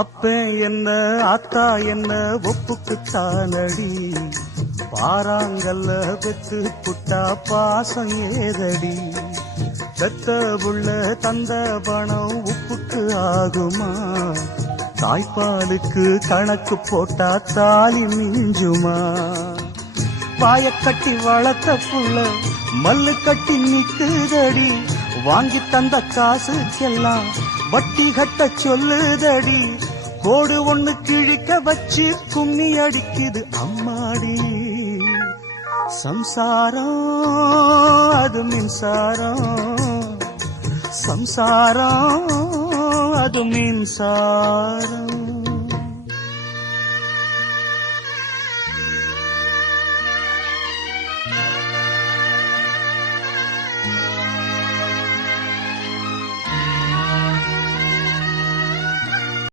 அப்ப என்ன அத்தா என்ன ஒப்புக்குத்தானடி, பாறாங்கல்ல பெத்து புட்டா பாசம் ஏதடி, பெத்த புள்ள தந்த பணம் உப்புக்கு ஆகுமா, தாய்ப்பாலுக்கு கணக்கு போட்டா தாலி மிஞ்சுமா, வாய கட்டி வளர்த்த புள்ள மல்லு கட்டி நிக்குதடி, வாங்கி தந்த காசுக்கெல்லாம் வட்டி கட்ட சொல்லுதடி, கோடு ஒண்ணு கிழிக்க வச்சு கும்மி அடிக்குது அம்மாடி, சம்சாரம் அது மின்சாரம், சம்சாரம் அது மின்சாரம்.